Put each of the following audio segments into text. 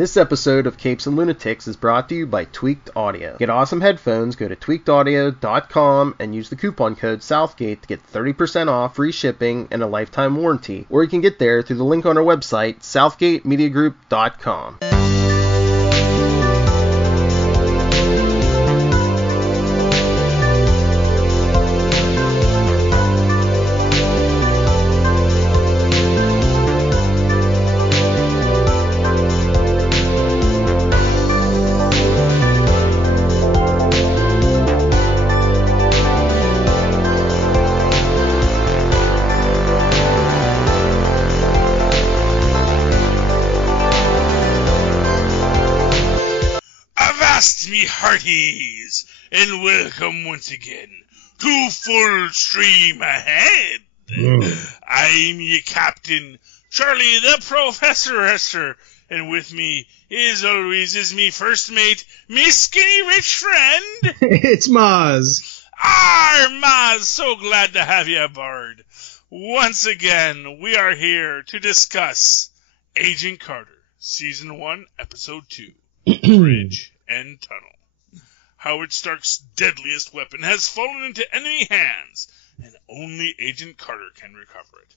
This episode of Capes and Lunatics is brought to you by Tweaked Audio. Get awesome headphones, go to tweakedaudio.com and use the coupon code Southgate to get 30% off, free shipping, and a lifetime warranty. Or you can get there through the link on our website, southgatemediagroup.com. Me hearties, and welcome once again to Full Stream Ahead. I'm your captain, Charlie the Professor Hester, and with me, as always, is me first mate, me skinny rich friend. It's Mozz. Mozz, so glad to have you aboard. Once again, we are here to discuss Agent Carter, Season 1, Episode 2, Bridge and Tunnel. Howard Stark's deadliest weapon has fallen into enemy hands, and only Agent Carter can recover it.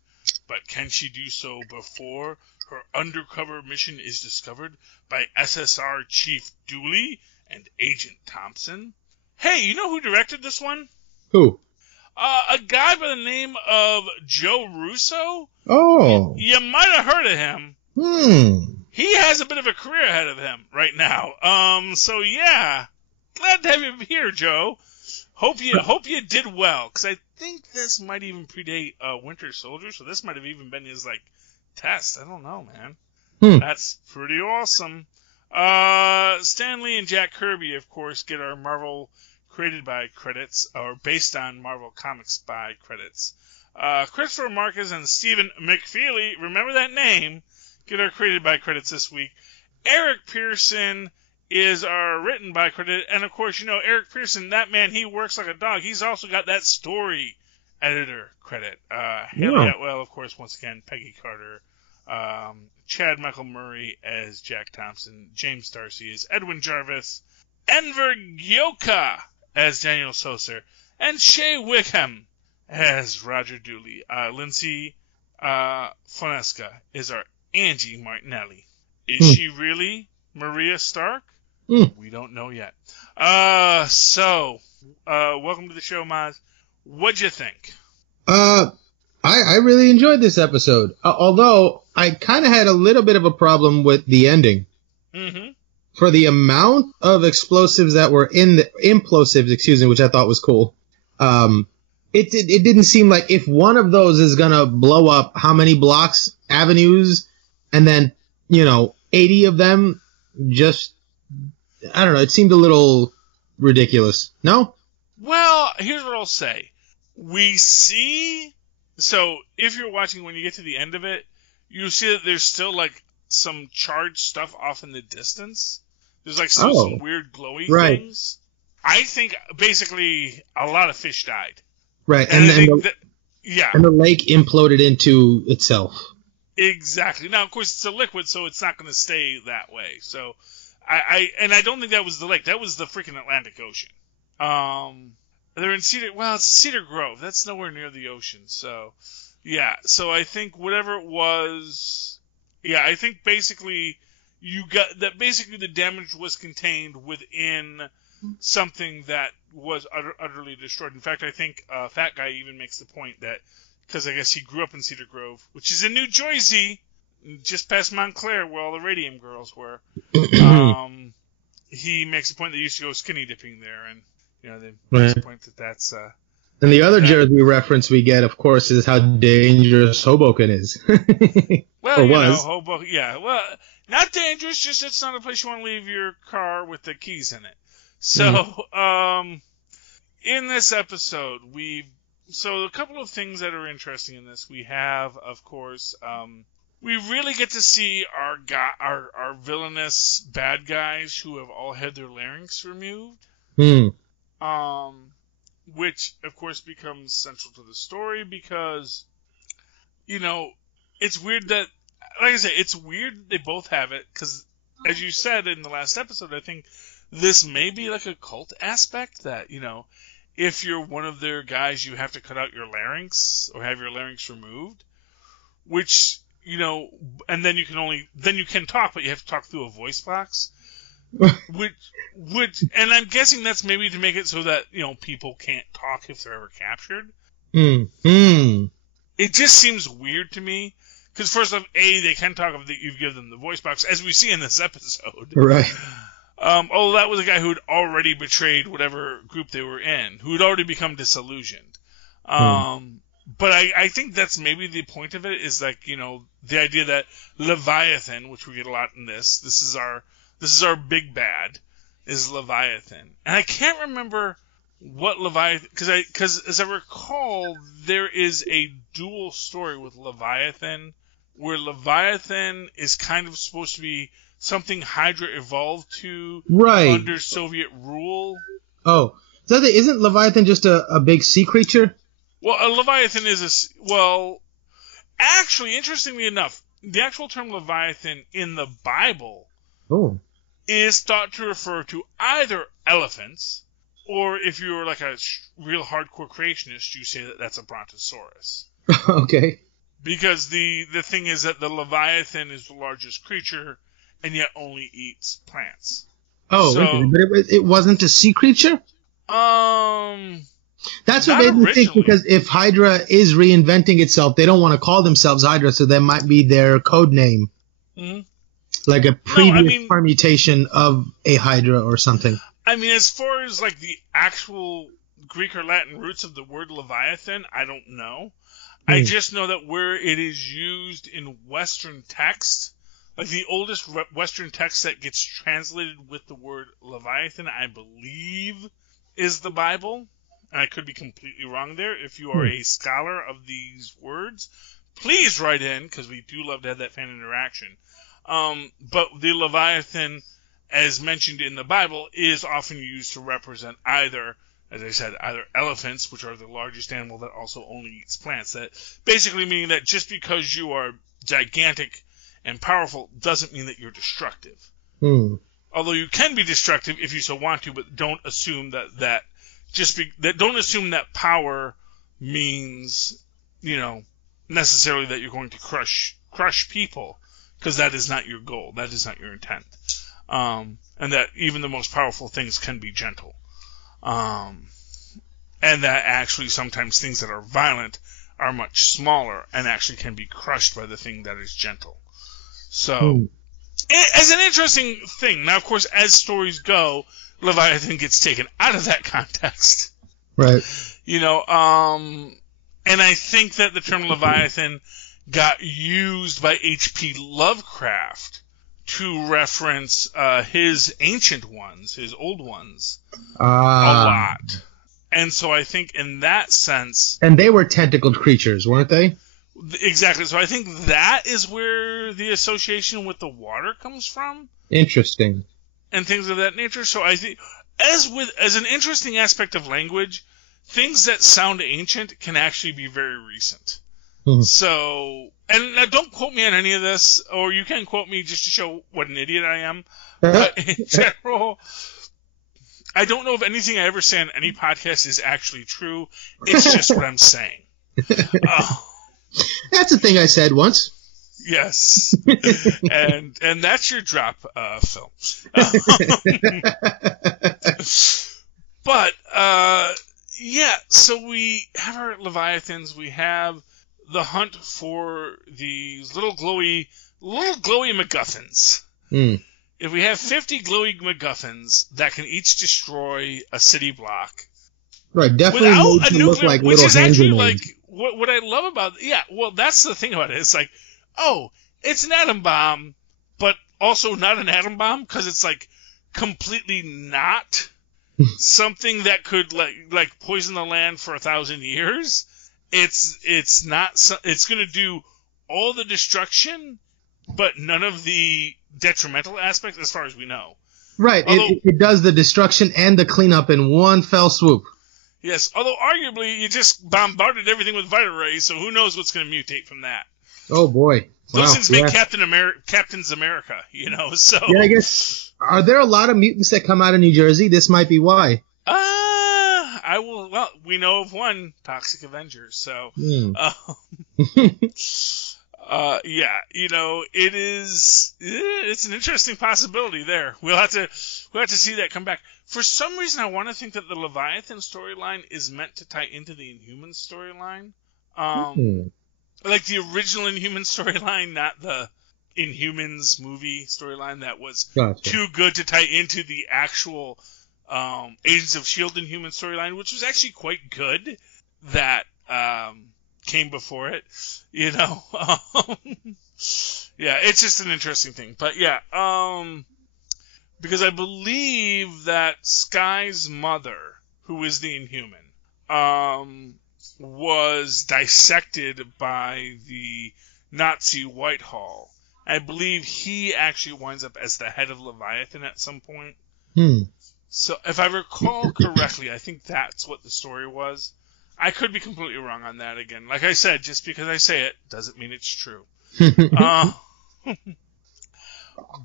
But can she do so before her undercover mission is discovered by SSR Chief Dooley and Agent Thompson? Hey, you know who directed this one? Who? A guy by the name of Joe Russo. Oh. You might have heard of him. He has a bit of a career ahead of him right now. So yeah, glad to have you here, Joe. Hope you did well, because I think this might even predate Winter Soldier, so this might have even been his test. I don't know, man. That's pretty awesome. Stan Lee and Jack Kirby, of course, get our Marvel created by credits, or based on Marvel Comics by credits. Christopher Marcus and Stephen McFeely, remember that name, get our created by credits this week. Eric Pearson is our written by credit, and of course, you know, Eric Pearson, that man, he works like a dog. He's also got that story editor credit. Haley Atwell, of course, once again, Peggy Carter, Chad Michael Murray as Jack Thompson, James Darcy as Edwin Jarvis, Enver Gyoka as Daniel Soser, and Shea Wickham as Roger Dooley. Lindsay Fonesca is our Angie Martinelli. Is she really Maria Stark? We don't know yet. So, welcome to the show, Mozz. What'd you think? I really enjoyed this episode. Although, I kind of had a little bit of a problem with the ending. For the amount of explosives that were in the implosives, which I thought was cool. It didn't seem like if one of those is gonna blow up how many blocks, avenues, and then, 80 of them just, I don't know, it seemed a little ridiculous. No? Well, here's what I'll say. We see, so if you're watching when you get to the end of it, you see that there's still some charged stuff off in the distance. There's still some weird glowy things. I think basically a lot of fish died. Right, and the lake imploded into itself. Exactly. Now, of course, it's a liquid, so it's not going to stay that way. So, I don't think that was the lake. That was the freaking Atlantic Ocean. They're in it's Cedar Grove. That's nowhere near the ocean. So, yeah. So I think whatever it was, I think basically basically the damage was contained within something that was utterly destroyed. In fact, I think Fat Guy even makes the point that, because I guess he grew up in Cedar Grove, which is in New Jersey, just past Montclair, where all the Radium girls were. He makes the point that he used to go skinny dipping there, and they make the point that that's. And the other Jersey reference we get, of course, is how dangerous Hoboken is. Well, or was. Hoboken, yeah. Well, not dangerous, just it's not a place you want to leave your car with the keys in it. So, in this episode, so a couple of things that are interesting in this. We have, of course, we really get to see our villainous bad guys who have all had their larynx removed. Which, of course, becomes central to the story because, it's weird that, like I say, it's weird they both have it because as you said in the last episode, I think this may be like a cult aspect that, if you're one of their guys, you have to cut out your larynx or have your larynx removed, which, and then you can talk, but you have to talk through a voice box. And I'm guessing that's maybe to make it so that, people can't talk if they're ever captured. Mm-hmm. It just seems weird to me. Because first off, they can talk if you give them the voice box, as we see in this episode. Right. Although that was a guy who had already betrayed whatever group they were in, who had already become disillusioned. But I think that's maybe the point of it, is like, the idea that Leviathan, which we get a lot in this is our big bad, is Leviathan. And I can't remember what Leviathan, because as I recall, there is a dual story with Leviathan, where Leviathan is kind of supposed to be something Hydra evolved to under Soviet rule. Oh, so isn't Leviathan just a big sea creature? Well, a Leviathan is actually, interestingly enough, the actual term Leviathan in the Bible is thought to refer to either elephants, or if you're like a real hardcore creationist, you say that that's a brontosaurus. Okay. Because the thing is that the Leviathan is the largest creature, and yet only eats plants. Oh, so, but it wasn't a sea creature? That's what made me think, because if Hydra is reinventing itself, they don't want to call themselves Hydra, so that might be their code name. Mm-hmm. Like a previous permutation of a Hydra or something. I mean, as far as like the actual Greek or Latin roots of the word Leviathan, I don't know. I just know that where it is used in Western text, like the oldest Western text that gets translated with the word Leviathan, I believe, is the Bible. And I could be completely wrong there. If you are a scholar of these words, please write in, because we do love to have that fan interaction. But the Leviathan, as mentioned in the Bible, is often used to represent either, as I said, either elephants, which are the largest animal that also only eats plants. That basically meaning that just because you are gigantic and powerful doesn't mean that you're destructive. Although you can be destructive if you so want to, but don't assume that don't assume that power means, necessarily that you're going to crush people, because that is not your goal. That is not your intent. And that even the most powerful things can be gentle. And that actually sometimes things that are violent are much smaller and actually can be crushed by the thing that is gentle. So, as an interesting thing, now of course, as stories go, Leviathan gets taken out of that context. Right. And I think that the term Leviathan got used by H.P. Lovecraft to reference his ancient ones, his old ones, a lot. And so I think in that sense... And they were tentacled creatures, weren't they? Exactly. So I think that is where the association with the water comes from. Interesting. And things of that nature. So I think, as an interesting aspect of language, things that sound ancient can actually be very recent. So, and now don't quote me on any of this, or you can quote me just to show what an idiot I am. But in general, I don't know if anything I ever say on any podcast is actually true. It's just what I'm saying. That's a thing I said once. Yes. and that's your drop, Phil. But, yeah, so we have our Leviathans, we have the hunt for these little glowy MacGuffins. If we have 50 glowy MacGuffins that can each destroy a city block. Right, definitely made to look like little hand grenades. What I love about, that's the thing about it. It's like, it's an atom bomb, but also not an atom bomb, because it's like completely not something that could like poison the land for 1,000 years. It's not. It's going to do all the destruction, but none of the detrimental aspects, as far as we know. Right. Although, it does the destruction and the cleanup in one fell swoop. Yes. Although arguably you just bombarded everything with vita rays, so who knows what's going to mutate from that. Oh boy. Those things make Captain's America, you know, so. Yeah, I guess. Are there a lot of mutants that come out of New Jersey? This might be why. Well, we know of one, Toxic Avengers, so. Yeah, you know, it's an interesting possibility there. We'll have to see that come back. For some reason, I want to think that the Leviathan storyline is meant to tie into the Inhumans storyline. Like the original Inhumans storyline, not the Inhumans movie storyline that was too good to tie into the actual Agents of S.H.I.E.L.D. Inhumans storyline, which was actually quite good, that came before it, you know. Yeah, it's just an interesting thing. But yeah, because I believe that Sky's mother, who is the Inhuman, was dissected by the Nazi Whitehall. I believe he actually winds up as the head of Leviathan at some point. So if I recall correctly, I think that's what the story was. I could be completely wrong on that again. Like I said, just because I say it doesn't mean it's true.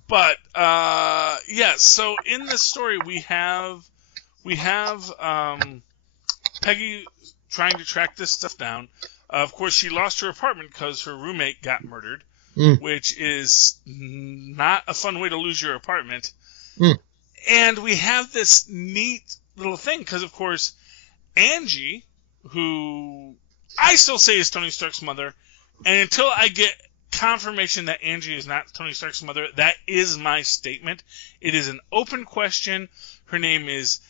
But yeah, so in this story we have Peggy trying to track this stuff down. Of course, she lost her apartment because her roommate got murdered, which is not a fun way to lose your apartment. And we have this neat little thing because, of course, Angie, who I still say is Tony Stark's mother, and until I get confirmation that Angie is not Tony Stark's mother, that is my statement. It is an open question. Her name is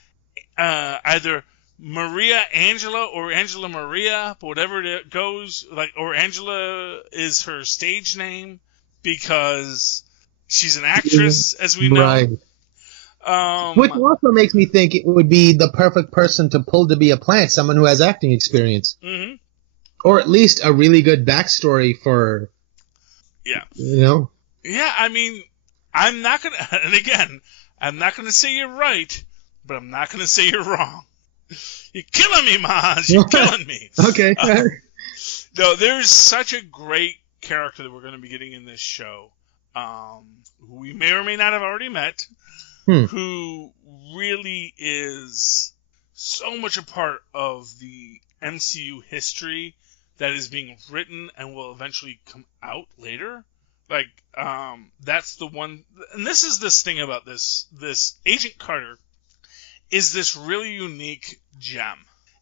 either Maria Angela or Angela Maria, but whatever it goes, like, or Angela is her stage name because she's an actress, as we know. Right. Which also makes me think it would be the perfect person to pull to be a Plant, someone who has acting experience. Mm-hmm. Or at least a really good backstory for, you know? Yeah, I mean, I'm not going to, and again, I'm not going to say you're right, but I'm not going to say you're wrong. You're killing me, Mozz. You're killing me. Okay. No, there's such a great character that we're going to be getting in this show, who we may or may not have already met, who really is so much a part of the MCU history that is being written and will eventually come out later. Like, that's the one, and this is this thing about this Agent Carter is this really unique gem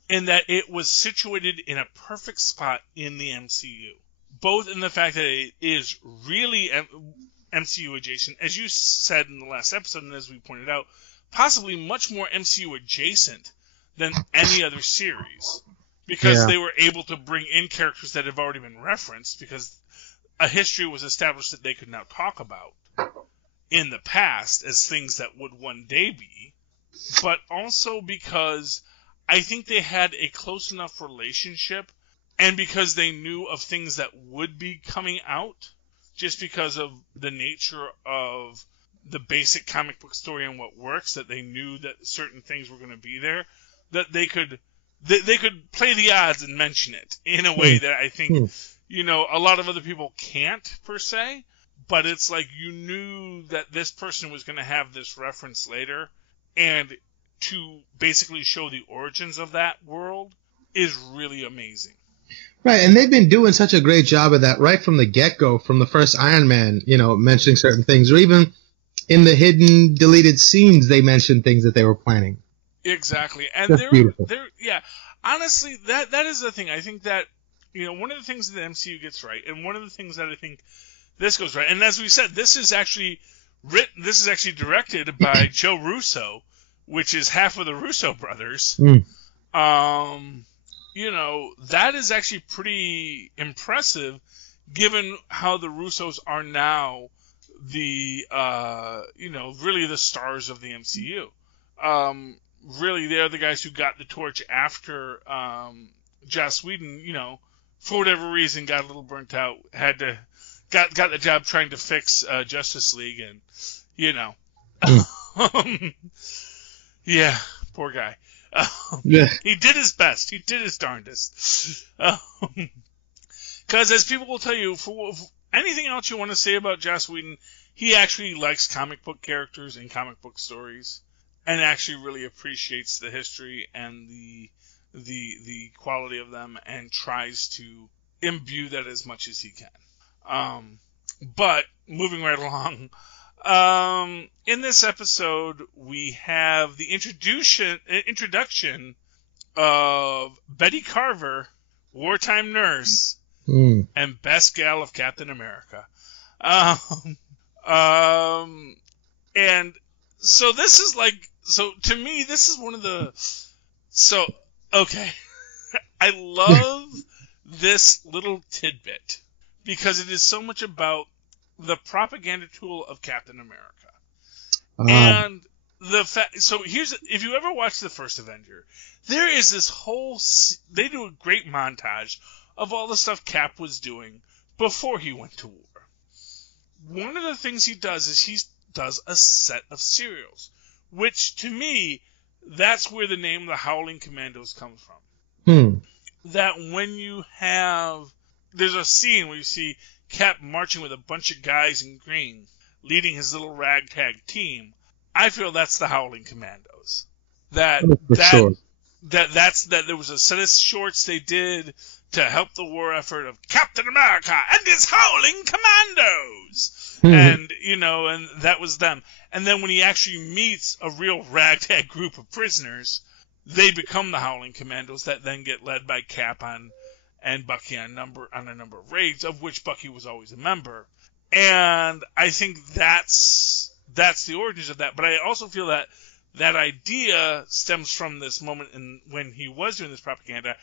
in that it was situated in a perfect spot in the MCU, both in the fact that it is really MCU adjacent, as you said in the last episode, and as we pointed out, possibly much more MCU adjacent than any other series, because they were able to bring in characters that have already been referenced, because a history was established that they could now talk about in the past as things that would one day be, but also because I think they had a close enough relationship, and because they knew of things that would be coming out, just because of the nature of the basic comic book story and what works, that they knew that certain things were going to be there, that they could play the odds and mention it in a way that I think, you know, a lot of other people can't, per se, but it's like you knew that this person was going to have this reference later, and to basically show the origins of that world is really amazing. Right, and they've been doing such a great job of that right from the get-go, from the first Iron Man, you know, mentioning certain things, or even in the hidden, deleted scenes, they mentioned things that they were planning. Exactly, and that's beautiful. Yeah, honestly, that is the thing. I think that, you know, one of the things that the MCU gets right, and one of the things that I think this goes right, and as we said, this is actually directed by Joe Russo, which is half of the Russo brothers. You know, that is actually pretty impressive, given how the Russos are now the, you know, really the stars of the MCU. Really, they're the guys who got the torch after Joss Whedon, you know, for whatever reason, got a little burnt out, got the job trying to fix Justice League, and, you know. Yeah, poor guy. He did his best. He did his darndest. Because as people will tell you, anything else you want to say about Joss Whedon? He actually likes comic book characters and comic book stories, and actually really appreciates the history and the quality of them, and tries to imbue that as much as he can. But moving right along, in this episode we have the introduction of Betty Carver, wartime nurse, and best gal of Captain America. And so this is like, so to me, this is one of the, so, okay. I love this little tidbit because it is so much about the propaganda tool of Captain America. And the fact, so here's, if you ever watch the first Avenger, there is this whole, they do a great montage of all the stuff Cap was doing before he went to war. One of the things he does is he does a set of serials, which to me, that's where the name the Howling Commandos comes from. That when you have, there's a scene where you see Cap marching with a bunch of guys in green, leading his little ragtag team. I feel that's the Howling Commandos. That there was a set of shorts they did to help the war effort of Captain America and his Howling Commandos. And, you know, and that was them. And then when he actually meets a real ragtag group of prisoners, they become the Howling Commandos that then get led by Cap and Bucky on a number of raids, of which Bucky was always a member. And I think that's the origins of that. But I also feel that that idea stems from this moment when he was doing this propaganda.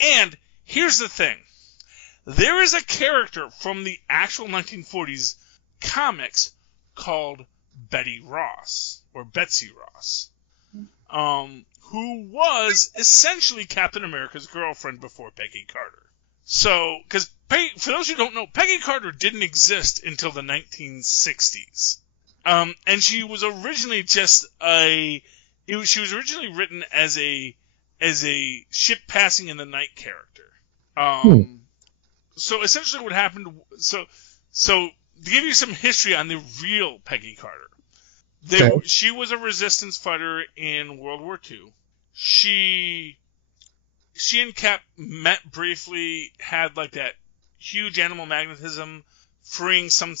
And here's the thing. There is a character from the actual 1940s comics called Betty Ross, or Betsy Ross, who was essentially Captain America's girlfriend before Peggy Carter. So, because for those who don't know, Peggy Carter didn't exist until the 1960s. And she was originally she was originally written as a ship passing in the night character. So essentially what happened, so to give you some history on the real Peggy Carter, she was a resistance fighter in World War II. She and Cap met briefly, had like that huge animal magnetism, freeing some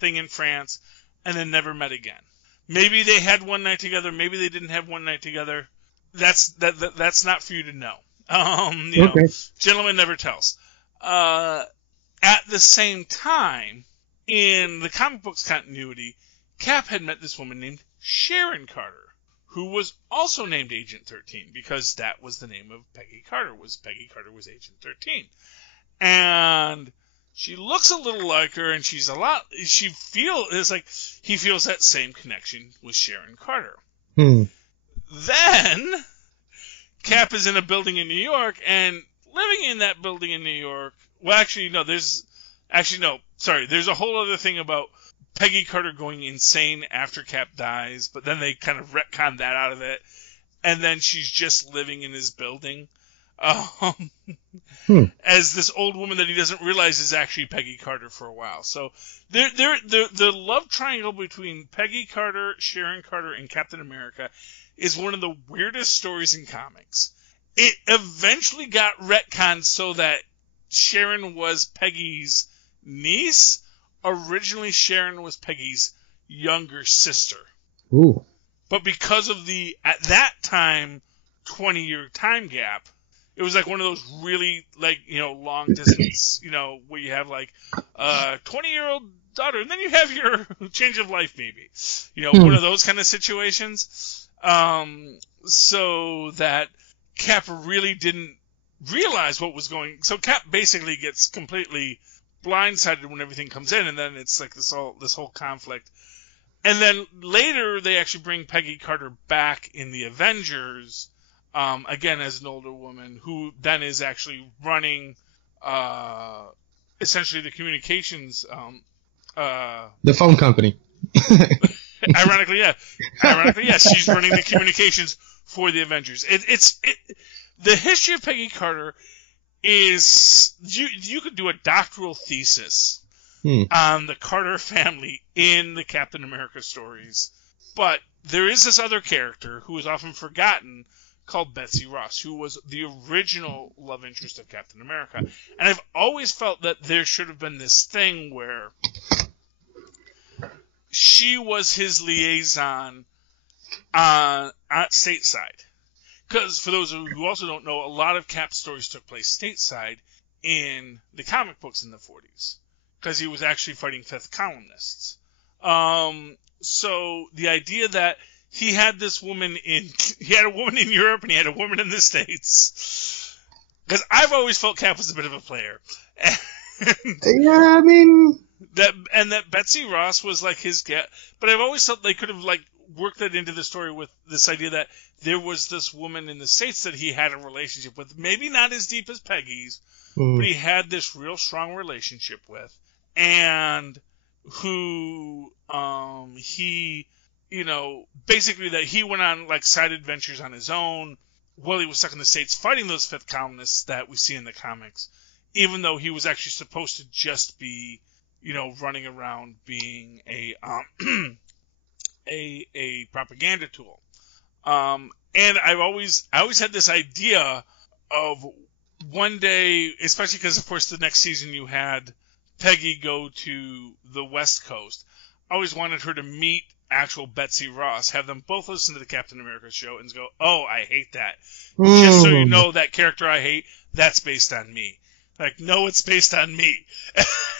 thing in France, and then never met again. Maybe they had one night together, maybe they didn't have one night together. That's not for you to know. You know, gentleman never tells. At the same time, in the comic books continuity, Cap had met this woman named Sharon Carter, who was also named Agent 13, because that was the name of Peggy Carter. Peggy Carter was Agent 13. And she looks a little like her, and he feels that same connection with Sharon Carter. Then, Cap is in a building in New York, and living in that building in New York, there's a whole other thing about Peggy Carter going insane after Cap dies, but then they kind of retcon that out of it, and then she's just living in his building as this old woman that he doesn't realize is actually Peggy Carter for a while. So the love triangle between Peggy Carter, Sharon Carter, and Captain America is one of the weirdest stories in comics. It eventually got retconned so that Sharon was Peggy's niece. Originally, Sharon was Peggy's younger sister. Ooh. But because of at that time, 20-year time gap, it was like one of those really, long distance, where you have, 20-year-old daughter, and then you have your change of life baby. One of those kind of situations. So that Cap really didn't realize what was going. So Cap basically gets completely blindsided when everything comes in, and then it's like this whole conflict. And then later they actually bring Peggy Carter back in the Avengers, again as an older woman, who then is actually running essentially the communications the phone company. Ironically, yes, she's running the communications for the Avengers. The history of Peggy Carter is, you could do a doctoral thesis on the Carter family in the Captain America stories. But there is this other character who is often forgotten called Betsy Ross, who was the original love interest of Captain America. And I've always felt that there should have been this thing where she was his liaison at stateside. Because for those who also don't know, a lot of Cap stories took place stateside in the comic books in the 40s. Because he was actually fighting Fifth Columnists. So the idea that he had a woman in Europe and he had a woman in the States. Because I've always felt Cap was a bit of a player. Yeah, I mean... That Betsy Ross was like his get, but I've always thought they could have like worked that into the story with this idea that there was this woman in the States that he had a relationship with, maybe not as deep as Peggy's, but he had this real strong relationship with, and who he, basically that he went on like side adventures on his own while he was stuck in the States fighting those Fifth Columnists that we see in the comics, even though he was actually supposed to just be running around being a propaganda tool. And I always had this idea of one day, especially because of course the next season you had Peggy go to the West Coast. I always wanted her to meet actual Betsy Ross, have them both listen to the Captain America show and go, "Oh, I hate that." Just so you know, that character I hate, that's based on me. Like, no, it's based on me.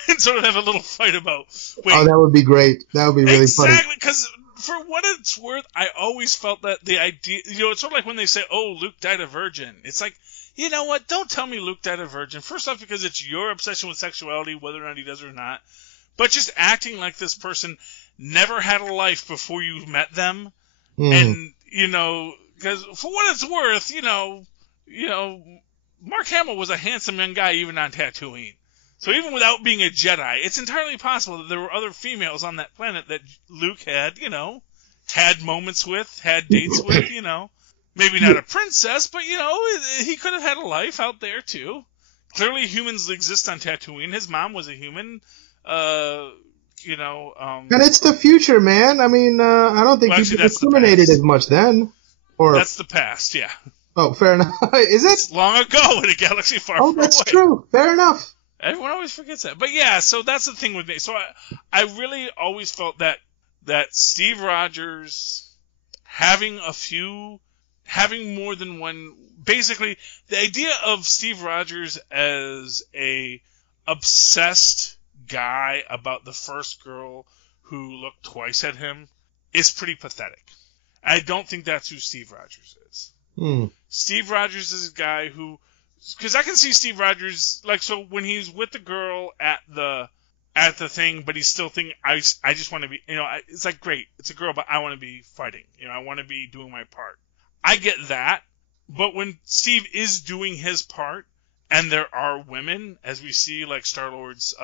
And sort of have a little fight about... Wait, that would be great. That would be really funny. Exactly, because for what it's worth, I always felt that the idea... it's sort of like when they say, oh, Luke died a virgin. It's like, you know what? Don't tell me Luke died a virgin. First off, because it's your obsession with sexuality, whether or not he does or not. But just acting like this person never had a life before you met them. And, because for what it's worth, Mark Hamill was a handsome young guy even on Tatooine. So even without being a Jedi, it's entirely possible that there were other females on that planet that Luke had, had moments with, had dates with, Maybe not a princess, but, he could have had a life out there, too. Clearly humans exist on Tatooine. His mom was a human, And it's the future, man. I mean, I don't think people discriminated as much then. That's the past, yeah. Oh, fair enough. Is it? It's long ago in a galaxy far, far away. Oh, that's true. Fair enough. Everyone always forgets that. But yeah, so that's the thing with me. So I really always felt that Steve Rogers having more than one, basically the idea of Steve Rogers as a obsessed guy about the first girl who looked twice at him is pretty pathetic. I don't think that's who Steve Rogers is. Steve Rogers is a guy who, because I can see Steve Rogers, like, so when he's with the girl at the thing, but he's still thinking, I just want to be, it's like, great, it's a girl, but I want to be fighting, I want to be doing my part. I get that, but when Steve is doing his part, and there are women, as we see, like Star-Lord's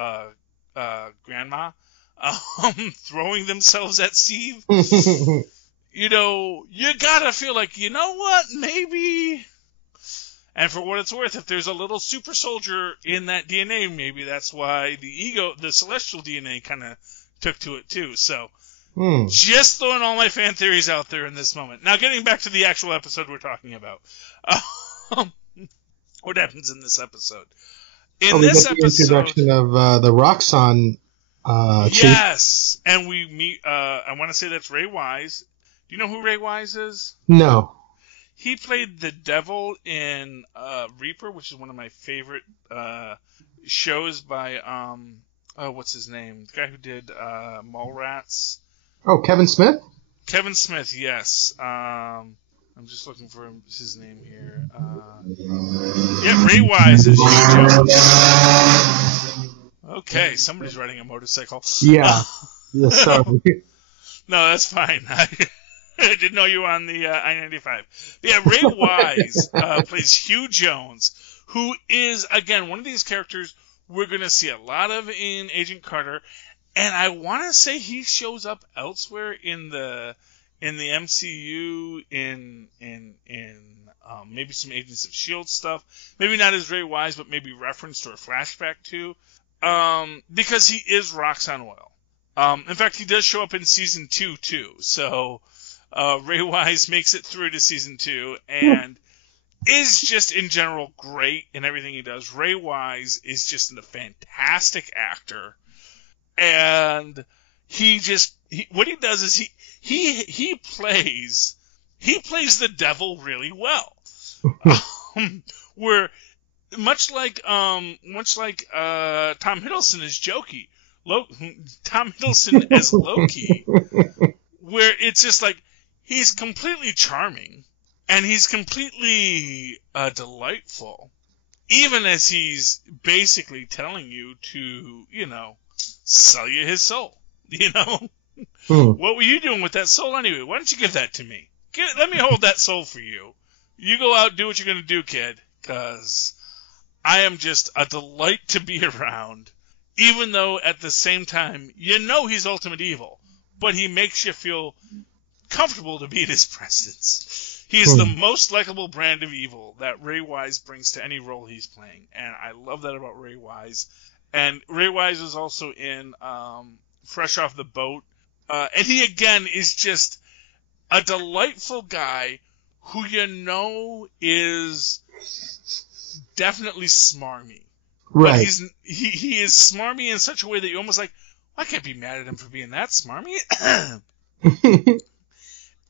grandma, throwing themselves at Steve, you gotta feel like, you know what, maybe... And for what it's worth, if there's a little super soldier in that DNA, maybe that's why the celestial DNA kind of took to it too. So, just throwing all my fan theories out there in this moment. Now, getting back to the actual episode we're talking about. What happens in this episode? In this episode... the introduction of the Roxxon chief. Yes! And we meet, I want to say that's Ray Wise. Do you know who Ray Wise is? No. He played the devil in Reaper, which is one of my favorite shows by what's his name? The guy who did Mallrats. Oh, Kevin Smith? Kevin Smith, yes. I'm just looking for his name here. Yeah, Ray Wise is Okay, somebody's riding a motorcycle. Yeah. Yeah, sorry. No, that's fine. I didn't know you were on the I-95. Yeah, Ray Wise plays Hugh Jones, who is, again, one of these characters we're going to see a lot of in Agent Carter, and I want to say he shows up elsewhere in the MCU, in maybe some Agents of S.H.I.E.L.D. stuff. Maybe not as Ray Wise, but maybe referenced or a flashback to. because he is Roxanne Oil. In fact, he does show up in season 2 too. So Ray Wise makes it through to season 2 and is just in general great in everything he does. Ray Wise is just a fantastic actor, and what he does is he plays the devil really well. Where much like Tom Hiddleston is jokey, Tom Hiddleston as Loki, where it's just like he's completely charming and he's completely delightful, even as he's basically telling you to, sell you his soul. What were you doing with that soul anyway? Why don't you give that to me? Let me hold that soul for you. You go out and do what you're going to do, kid, because I am just a delight to be around, even though at the same time, he's ultimate evil, but he makes you feel comfortable to be in his presence. He's the most likable brand of evil that Ray Wise brings to any role he's playing, and I love that about Ray Wise. And Ray Wise is also in Fresh Off the Boat, and he, again, is just a delightful guy who is definitely smarmy. Right. But he is smarmy in such a way that you're almost like, I can't be mad at him for being that smarmy.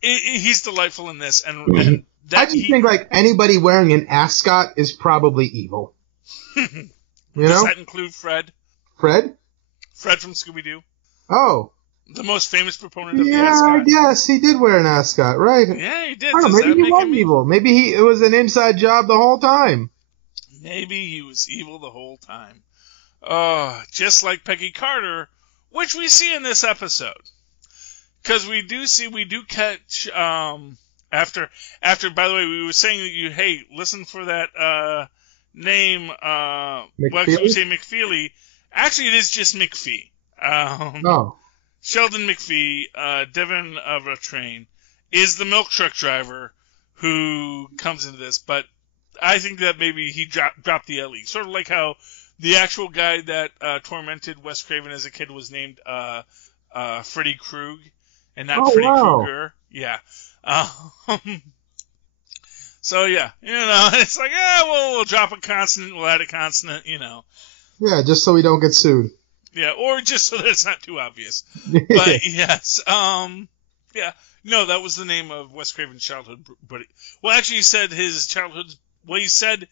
He's delightful in this, and I just think like anybody wearing an ascot is probably evil. Does that include Fred? Fred? Fred from Scooby-Doo. Oh. The most famous proponent of the ascot. Yes, he did wear an ascot, right? Yeah, he did. I don't know, maybe he was evil. Maybe it was an inside job the whole time. Maybe he was evil the whole time. Just like Peggy Carter, which we see in this episode. Because we do catch, after, by the way, we were saying that listen for that, name, we say McFeely. Actually, it is just McPhee. Sheldon McPhee, Devin Ratrain, is the milk truck driver who comes into this, but I think that maybe he dropped the LE. Sort of like how the actual guy that tormented Wes Craven as a kid was named Freddy Krug, and not Freddy Krueger. Yeah. So yeah, it's like, we'll drop a consonant, we'll add a consonant, Yeah, just so we don't get sued. Yeah, or just so that it's not too obvious. But yes, yeah, no, that was the name of Wes Craven's childhood buddy. Well, actually, he said his childhood. Well, he said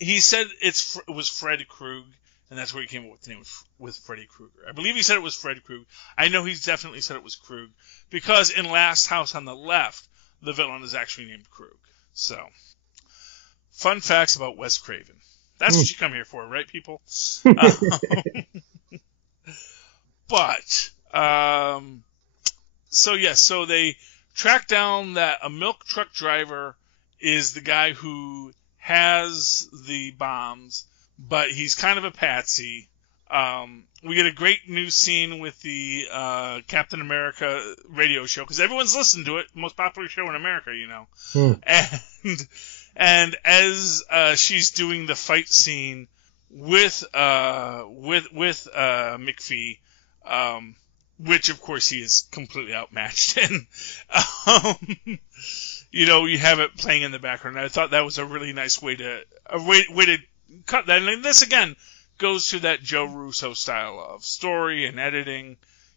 it was Fred Krug, and that's where he came up with the name with Freddy Krueger. I believe he said it was Fred Krug. I know he's definitely said it was Krug because in Last House on the Left, the villain is actually named Krug. So, fun facts about Wes Craven. That's what you come here for, right, people? But, so they track down that a milk truck driver is the guy who has the bombs, but he's kind of a patsy. We get a great new scene with the Captain America radio show, because everyone's listened to it, the most popular show in America, And as she's doing the fight scene with McPhee, which of course he is completely outmatched in, you have it playing in the background. I thought that was a really nice way to cut that. And this again goes to that Joe Russo style of story and editing,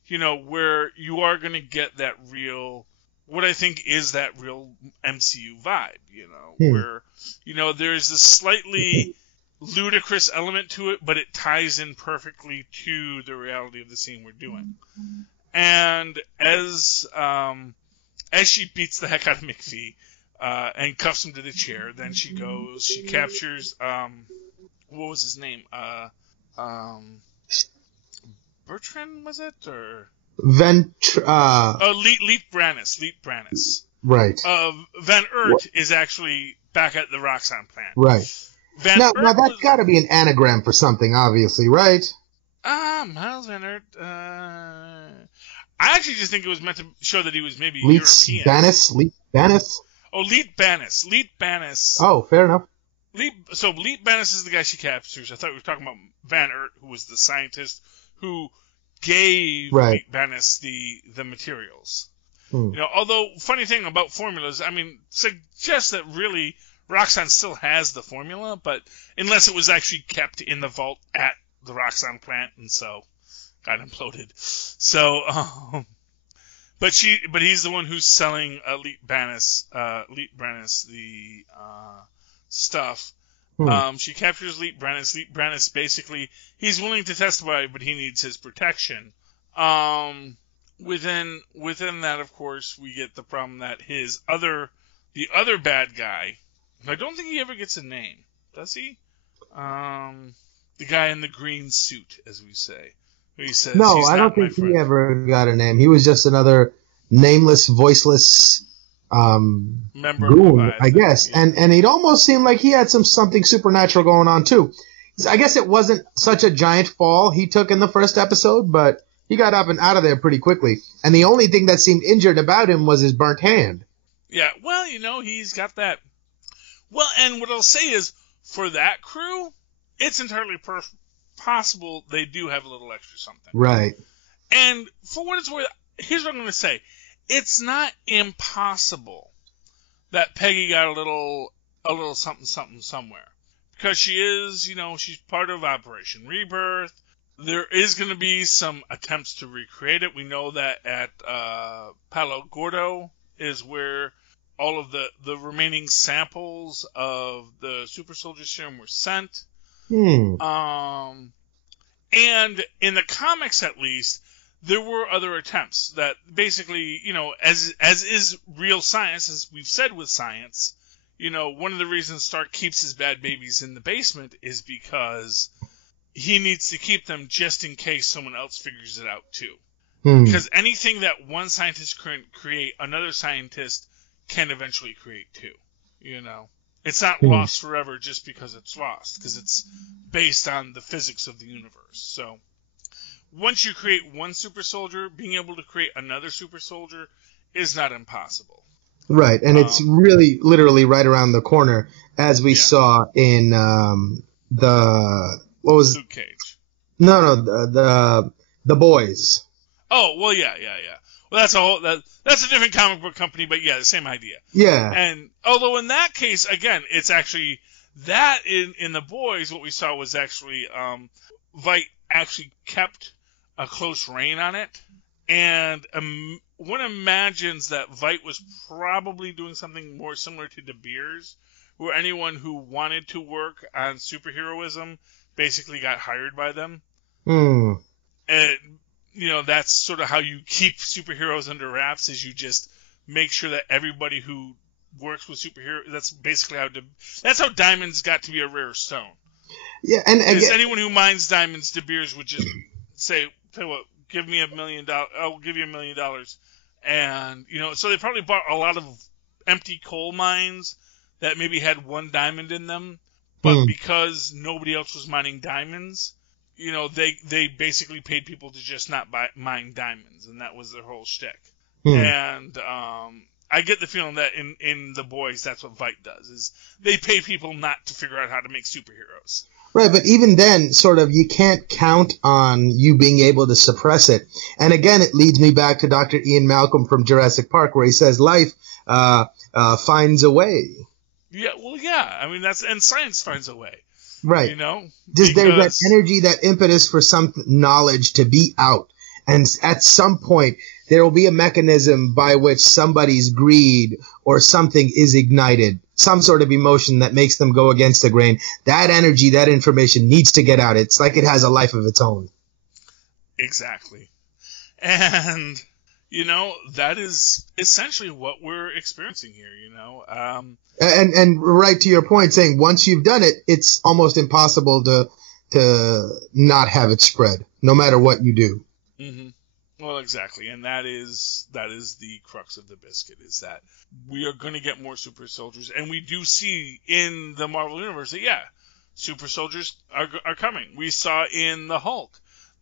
where you are going to get that real, what I think is that real MCU vibe, where, there's a slightly ludicrous element to it, but it ties in perfectly to the reality of the scene we're doing. And as she beats the heck out of McPhee, and cuffs him to the chair, then she captures, what was his name? Bertrand, was it? Or? Leet Brannis. Right. Van Ert is actually back at the Roxxon plant. Right. Now that's got to be an anagram for something, obviously, right? Miles Van Ert. I actually just think it was meant to show that he was maybe Leet European. Bannis? Oh, Leet Bannis. Oh, fair enough. Leap Bennis is the guy she captures. I thought we were talking about Van Ert, who was the scientist who gave Leap Bennis the materials. Although, funny thing about formulas, I mean, suggests that really Roxxon still has the formula, but unless it was actually kept in the vault at the Roxxon plant, and so got imploded. So, but he's the one who's selling Leap Bennis the stuff. She captures Leap Bennis. Leap Bennis basically, he's willing to testify, but he needs his protection. Within that, of course, we get the problem that the other bad guy, I don't think he ever gets a name, does he? The guy in the green suit, as we say. He says, no, I don't think he ever got a name. He was just another nameless, voiceless member goon, I guess. Yeah. And it almost seemed like he had something supernatural going on too. I guess it wasn't such a giant fall he took in the first episode, but he got up and out of there pretty quickly. And the only thing that seemed injured about him was his burnt hand. Yeah, well, he's got that. Well, and what I'll say is, for that crew, it's entirely possible they do have a little extra something. Right. And for what it's worth, here's what I'm going to say. It's not impossible that Peggy got a little something somewhere. Because she is, she's part of Operation Rebirth. There is going to be some attempts to recreate it. We know that at Palo Gordo is where all of the remaining samples of the super soldier serum were sent. And in the comics, at least, there were other attempts that basically, as is real science, as we've said with science, one of the reasons Stark keeps his bad babies in the basement is because he needs to keep them just in case someone else figures it out too. Because anything that one scientist can create, another scientist can eventually create too. It's not lost forever just because it's lost, because it's based on the physics of the universe. So once you create one super soldier, being able to create another super soldier is not impossible. Right, and it's really literally right around the corner, as we saw in Luke Cage. No, the Boys. Oh, well, yeah. Well, that's a different comic book company, but yeah, the same idea. Yeah. And although in that case, again, it's actually that in the Boys, what we saw was actually Veidt actually kept a close rein on it, and one imagines that Veidt was probably doing something more similar to De Beers, where anyone who wanted to work on superheroism basically got hired by them. And that's sort of how you keep superheroes under wraps, is you just make sure that everybody who works with superheroes, that's how diamonds got to be a rare stone. Yeah, and because anyone who mines diamonds, De Beers would just say, "Tell you what, give me $1 million. I'll give you $1 million." And so they probably bought a lot of empty coal mines that maybe had one diamond in them, but because nobody else was mining diamonds, they basically paid people to just not mine diamonds, and that was their whole shtick. And I get the feeling that in The Boys, that's what Veidt does, is they pay people not to figure out how to make superheroes. Right, but even then, sort of, you can't count on you being able to suppress it. And again, it leads me back to Dr. Ian Malcolm from Jurassic Park, where he says life finds a way. Yeah, well, yeah. I mean, and science finds a way. Right. There's that energy, that impetus for some knowledge to be out. And at some point, there will be a mechanism by which somebody's greed or something is ignited, some sort of emotion that makes them go against the grain. That energy, that information needs to get out. It's like it has a life of its own. Exactly. And, that is essentially what we're experiencing here, And right to your point, saying once you've done it, it's almost impossible to not have it spread, no matter what you do. Mm-hmm. Well, exactly, and that is the crux of the biscuit, is that we are going to get more super soldiers, and we do see in the Marvel Universe that, super soldiers are coming. We saw in the Hulk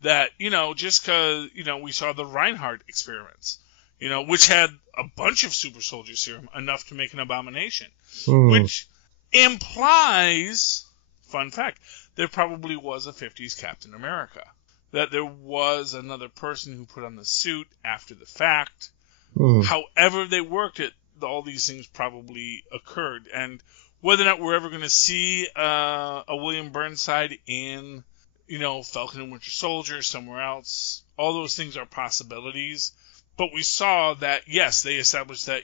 that, just because, we saw the Reinhardt experiments, which had a bunch of super soldier serum, enough to make an abomination, which implies, fun fact, there probably was a 50s Captain America. That there was another person who put on the suit after the fact. However they worked it, all these things probably occurred. And whether or not we're ever going to see a William Burnside in, Falcon and Winter Soldier, somewhere else, all those things are possibilities. But we saw that, yes, they established that,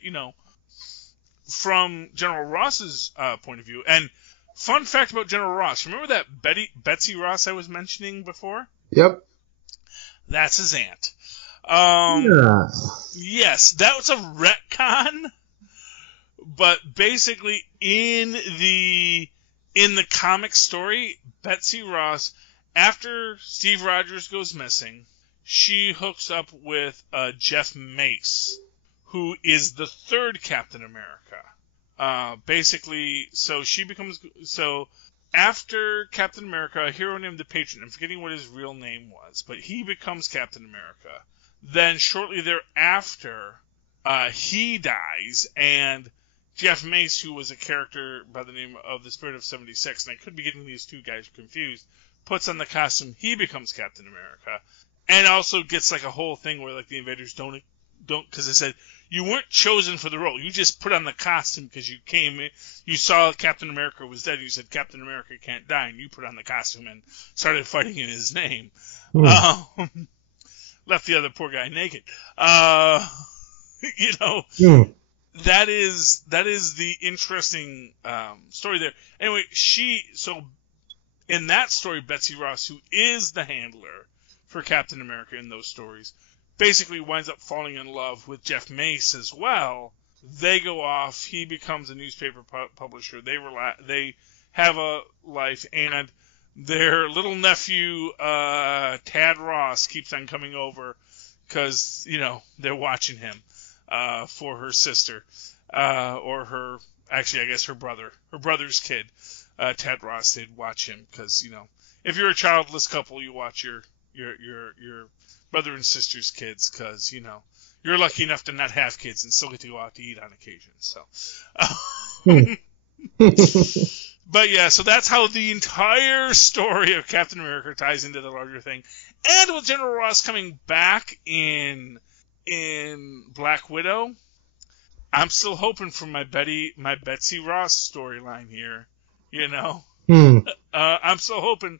from General Ross's point of view. And fun fact about General Ross, remember that Betsy Ross I was mentioning before? Yep. That's his aunt. Yeah. Yes, that was a retcon. But basically, in the comic story, Betsy Ross, after Steve Rogers goes missing, she hooks up with Jeff Mace, who is the third Captain America. Basically, so after Captain America, a hero named the Patriot, I'm forgetting what his real name was, but he becomes Captain America. Then shortly thereafter, he dies, and Jeff Mace, who was a character by the name of the Spirit of 76, and I could be getting these two guys confused, puts on the costume, he becomes Captain America, and also gets like a whole thing where like the Invaders don't, because they said, you weren't chosen for the role, you just put on the costume because you came in, you saw Captain America was dead, and you said Captain America can't die, and you put on the costume and started fighting in his name. Left the other poor guy naked. That is the interesting story there. Anyway, in that story, Betsy Ross, who is the handler for Captain America in those stories, basically winds up falling in love with Jeff Mace as well. They go off. He becomes a newspaper publisher. They have a life, and their little nephew, Tad Ross, keeps on coming over because, they're watching him. For her sister, or her brother's kid, Ted Ross. They'd watch him because, if you're a childless couple, you watch your brother and sister's kids because, you're lucky enough to not have kids and still get to go out to eat on occasion. So, but yeah, so that's how the entire story of Captain America ties into the larger thing. And with General Ross coming back in Black Widow, I'm still hoping for my Betsy Ross storyline here, I'm still hoping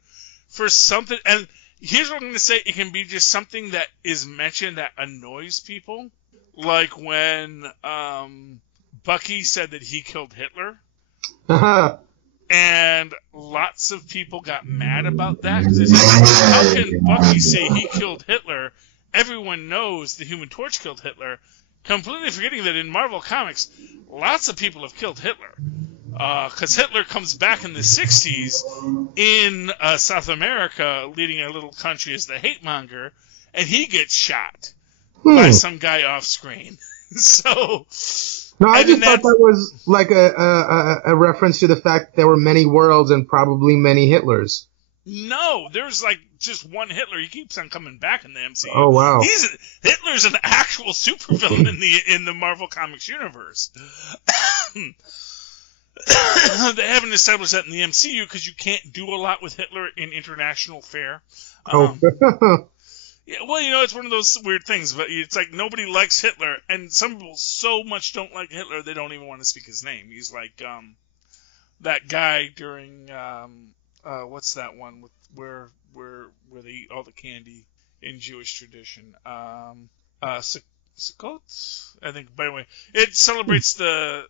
for something, and here's what I'm going to say, it can be just something that is mentioned that annoys people, like when Bucky said that he killed Hitler, and lots of people got mad about that, because they said, how can Bucky say he killed Hitler? Everyone knows the Human Torch killed Hitler, completely forgetting that in Marvel Comics, lots of people have killed Hitler. Because Hitler comes back in the 60s in South America, leading a little country as the hate monger, and he gets shot by some guy off screen. So, no, I just thought that was like a reference to the fact that there were many worlds and probably many Hitlers. No, there's like just one Hitler. He keeps on coming back in the MCU. Oh wow! Hitler's an actual supervillain in the Marvel Comics universe. They haven't established that in the MCU because you can't do a lot with Hitler in international fare. Yeah, well, it's one of those weird things, but it's like nobody likes Hitler, and some people so much don't like Hitler they don't even want to speak his name. He's like that guy during what's that one with where they eat all the candy in Jewish tradition? Sukkot, I think. By the way, it celebrates the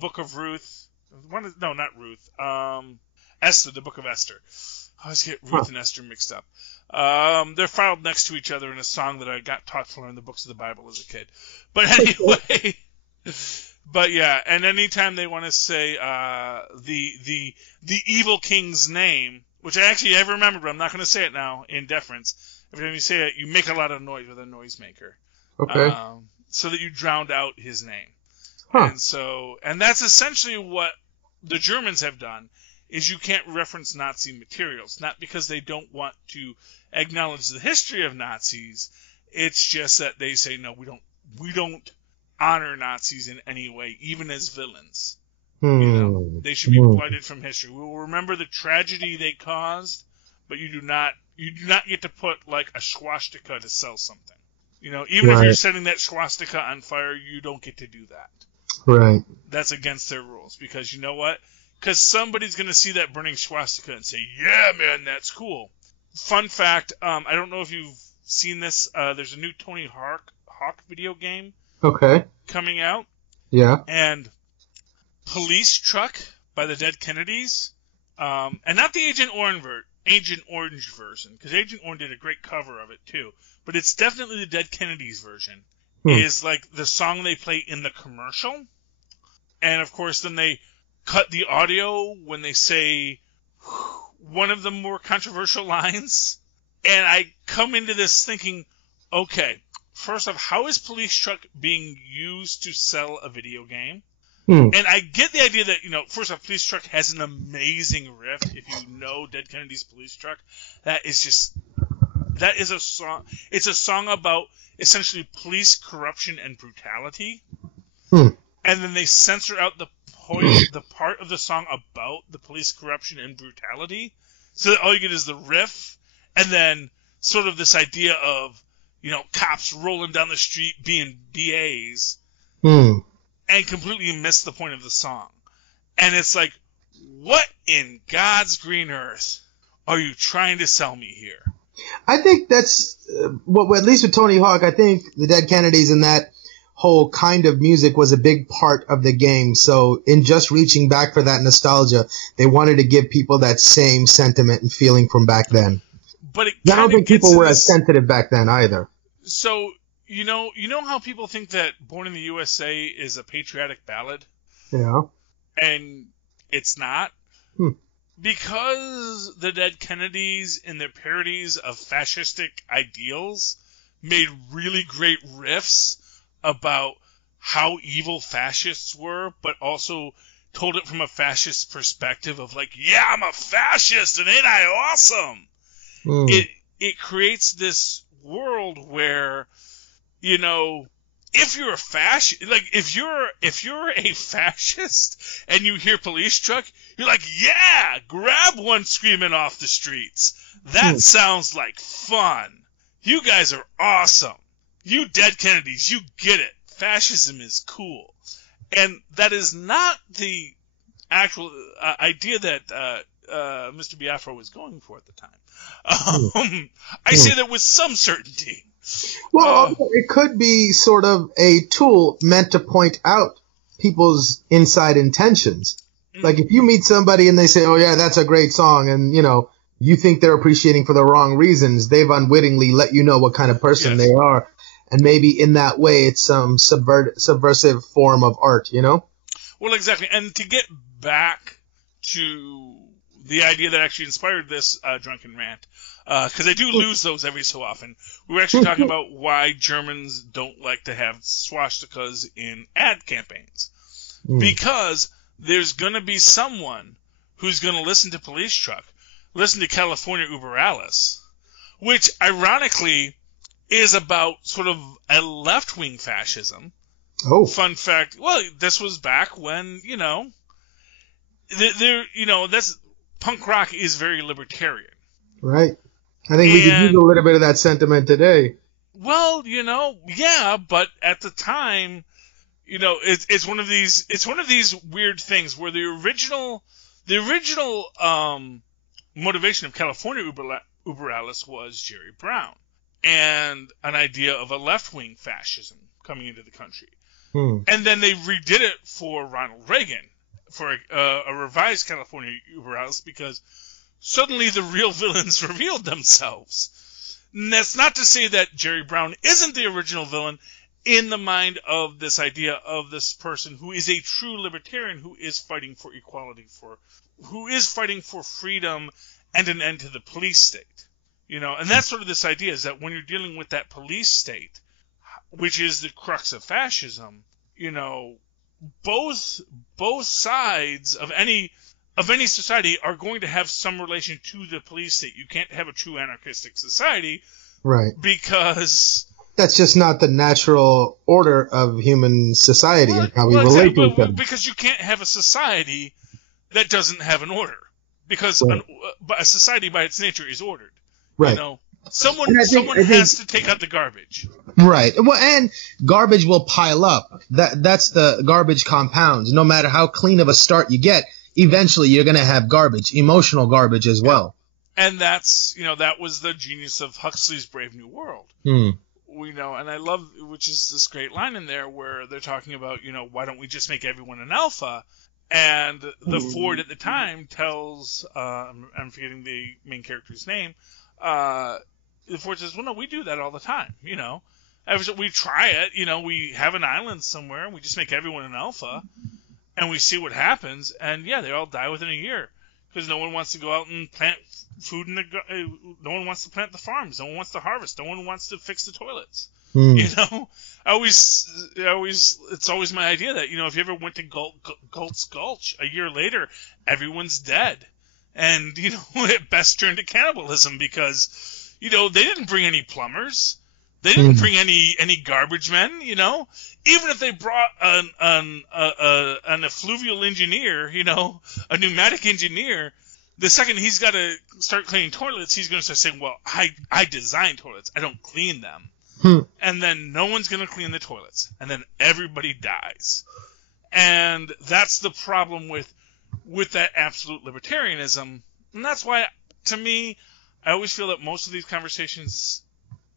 Book of Ruth. No, not Ruth. Esther, the Book of Esther. I always get Ruth and Esther mixed up. They're filed next to each other in a song that I got taught to learn the books of the Bible as a kid. But anyway, but yeah, and anytime they want to say the evil king's name, which I remembered, but I'm not going to say it now in deference. Every time you say it, you make a lot of noise with a noisemaker. Okay. So that you drowned out his name. Huh. And that's essentially what the Germans have done, is you can't reference Nazi materials, not because they don't want to acknowledge the history of Nazis. It's just that they say, no, we don't honor Nazis in any way, even as villains. They should be blighted from history. We will remember the tragedy they caused, but you do not get to put like a swastika to sell something. Even if you're setting that swastika on fire, you don't get to do that. Right. That's against their rules, because you know what? Because somebody's going to see that burning swastika and say, yeah, man, that's cool. Fun fact, I don't know if you've seen this. There's a new Tony Hawk video game coming out. Yeah. And Police Truck by the Dead Kennedys, and not the Agent Orange version, because Agent Orange did a great cover of it too, but it's definitely the Dead Kennedys version, is like the song they play in the commercial, and of course then they cut the audio when they say one of the more controversial lines, and I come into this thinking, okay, first off, how is Police Truck being used to sell a video game? And I get the idea that, first off, Police Truck has an amazing riff. If you know Dead Kennedys Police Truck, that is a song. It's a song about essentially police corruption and brutality. And then they censor out the part of the song about the police corruption and brutality. So that all you get is the riff, and then sort of this idea of, cops rolling down the street being BAs. And completely miss the point of the song. And it's like, what in God's green earth are you trying to sell me here? I think that's at least with Tony Hawk, I think the Dead Kennedys and that whole kind of music was a big part of the game. So in just reaching back for that nostalgia, they wanted to give people that same sentiment and feeling from back then. But I don't think people were as sensitive back then either. So, you know how people think that Born in the USA is a patriotic ballad? Yeah. And it's not? Because the Dead Kennedys, in their parodies of fascistic ideals, made really great riffs about how evil fascists were, but also told it from a fascist perspective of like, yeah, I'm a fascist, and ain't I awesome? It creates this world where, if you're a fascist, like if you're a fascist and you hear Police Truck, you're like, yeah, grab one screaming off the streets. That sounds like fun. You guys are awesome. You Dead Kennedys, you get it. Fascism is cool. And that is not the actual idea that Mr. Biafra was going for at the time. I say that with some certainty. Well, it could be sort of a tool meant to point out people's inside intentions. Like if you meet somebody and they say, oh yeah, that's a great song, and you think they're appreciating for the wrong reasons, they've unwittingly let you know what kind of person they are. And maybe in that way it's some subversive form of art, Well, exactly. And to get back to the idea that actually inspired this drunken rant, because I do lose those every so often. We were actually talking about why Germans don't like to have swastikas in ad campaigns. Because there's going to be someone who's going to listen to Police Truck, listen to California Uber Alice, which ironically is about sort of a left-wing fascism. Oh. Fun fact, well, this was back when, that's punk rock is very libertarian. Right. I think we could use a little bit of that sentiment today. Well, yeah, but at the time, it's one of these weird things where the original motivation of California Uber Alice was Jerry Brown and an idea of a left-wing fascism coming into the country. And then they redid it for Ronald Reagan, for a revised California Uber Alice, because suddenly the real villains revealed themselves. And that's not to say that Jerry Brown isn't the original villain in the mind of this idea of this person who is a true libertarian, who is fighting for equality, who is fighting for freedom and an end to the police state. And that's sort of this idea, is that when you're dealing with that police state, which is the crux of fascism, both sides of any society are going to have some relation to the police state. You can't have a true anarchistic society, right? Because that's just not the natural order of human society and how we relate to each other. Because you can't have a society that doesn't have an order. Because a society by its nature is ordered. Right. You know, someone has to take out the garbage. Right. Well, and garbage will pile up. That's the garbage compounds. No matter how clean of a start you get, eventually you're going to have garbage, emotional garbage as well. And that's, that was the genius of Huxley's Brave New World. And I love, which is this great line in there where they're talking about, why don't we just make everyone an alpha? And the Ford at the time tells, I'm forgetting the main character's name, the Ford says, well, no, we do that all the time, We try it, we have an island somewhere, and we just make everyone an alpha, and we see what happens, and yeah, they all die within a year. Because no one wants to go out and plant food no one wants to plant the farms. No one wants to harvest. No one wants to fix the toilets. It's always my idea that, if you ever went to Galt's Gulch a year later, everyone's dead. And, it best turned to cannibalism because, they didn't bring any plumbers. They didn't bring any garbage men, Even if they brought an effluvial engineer, a pneumatic engineer, the second he's got to start cleaning toilets, he's going to start saying, well, I design toilets. I don't clean them. And then no one's going to clean the toilets. And then everybody dies. And that's the problem with that absolute libertarianism. And that's why, to me, I always feel that most of these conversations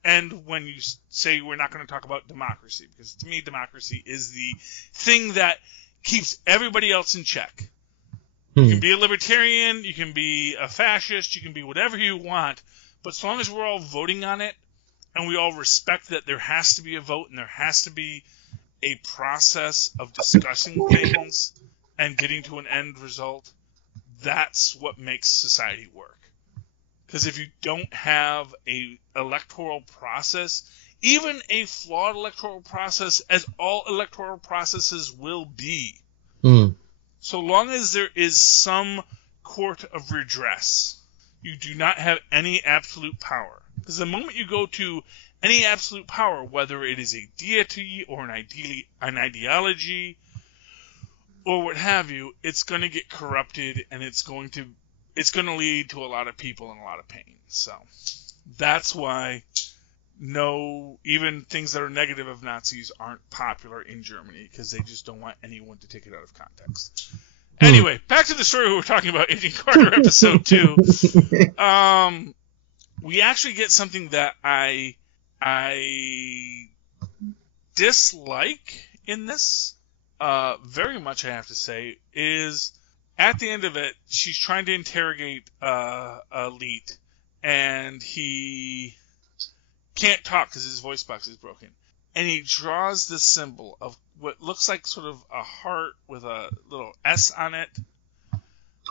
end when you say we're not going to talk about democracy, because to me democracy is the thing that keeps everybody else in check. You can be a libertarian, you can be a fascist, you can be whatever you want, but as long as we're all voting on it and we all respect that there has to be a vote and there has to be a process of discussing things and getting to an end result, that's what makes society work. Because if you don't have a electoral process, even a flawed electoral process, as all electoral processes will be, so long as there is some court of redress, you do not have any absolute power. Because the moment you go to any absolute power, whether it is a deity or an ideology or what have you, it's going to get corrupted and it's going to lead to a lot of people and a lot of pain. So that's why even things that are negative of Nazis aren't popular in Germany, because they just don't want anyone to take it out of context. Anyway, back to the story we were talking about, Agent Carter episode 2. We actually get something that I dislike in this very much, I have to say, is at the end of it, she's trying to interrogate Elite, and he can't talk because his voice box is broken. And he draws this symbol of what looks like sort of a heart with a little S on it.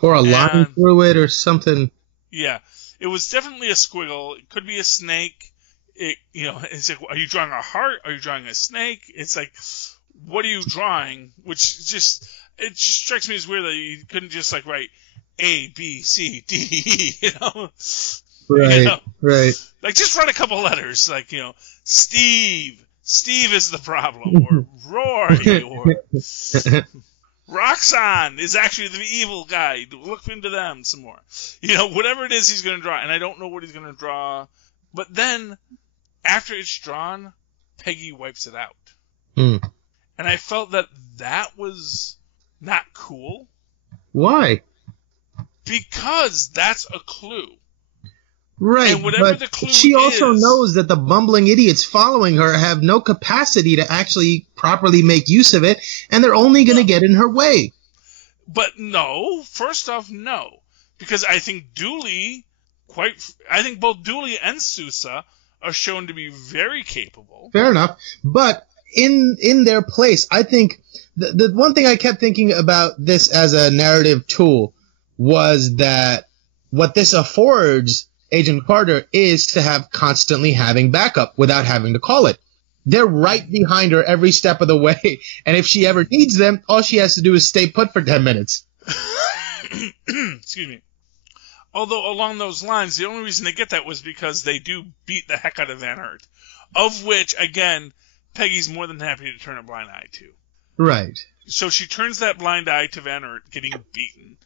Or a line through it or something. Yeah. It was definitely a squiggle. It could be a snake. It's like, are you drawing a heart? Are you drawing a snake? It's like, what are you drawing? Which just strikes me as weird that you couldn't just write A, B, C, D, E, Right, right. Just write a couple letters, Steve. Steve is the problem, or Roy, or Roxanne is actually the evil guy. Look into them some more. Whatever it is he's going to draw, and I don't know what he's going to draw. But then, after it's drawn, Peggy wipes it out. And I felt that was not cool. Why? Because that's a clue. Right, and whatever but the clue she also is, knows that the bumbling idiots following her have no capacity to actually properly make use of it, and they're only going to get in her way. But no, first off, no. Because I think both Dooley and Sousa are shown to be very capable. Fair enough. But in their place, I think the one thing I kept thinking about this as a narrative tool was that what this affords Agent Carter is to have constantly having backup without having to call it. They're right behind her every step of the way, and if she ever needs them, all she has to do is stay put for 10 minutes. Excuse me. Although along those lines, the only reason they get that was because they do beat the heck out of Van Hurt. of which, again, Peggy's more than happy to turn a blind eye to. Right. So she turns that blind eye to Van Ert getting beaten.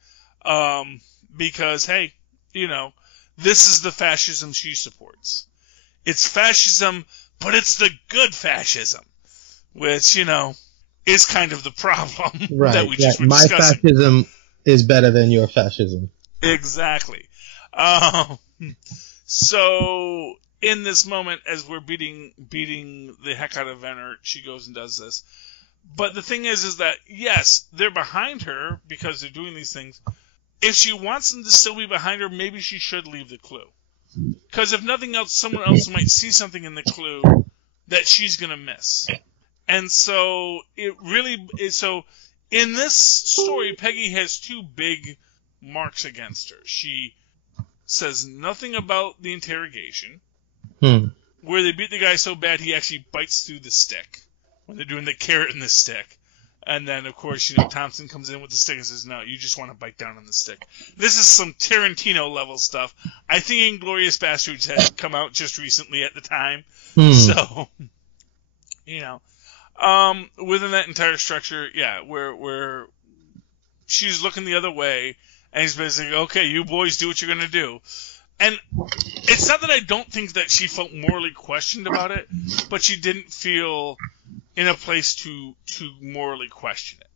Because, hey, this is the fascism she supports. It's fascism, but it's the good fascism. Which, is kind of the problem right. that we just were My discussing. Fascism is better than your fascism. Exactly. So in this moment, as we're beating the heck out of Van Ert, she goes and does this. But the thing is that, yes, they're behind her because they're doing these things. If she wants them to still be behind her, maybe she should leave the clue. Because if nothing else, someone else might see something in the clue that she's going to miss. And so so in this story, Peggy has two big marks against her. She says nothing about the interrogation, where they beat the guy so bad he actually bites through the stick when they're doing the carrot and the stick. And then, of course, Thompson comes in with the stick and says, no, you just want to bite down on the stick. This is some Tarantino-level stuff. I think Inglourious Basterds had come out just recently at the time. So, within that entire structure, yeah, where she's looking the other way, and he's basically, okay, you boys do what you're going to do. And it's not that I don't think that she felt morally questioned about it, but she didn't feel in a place to morally question it.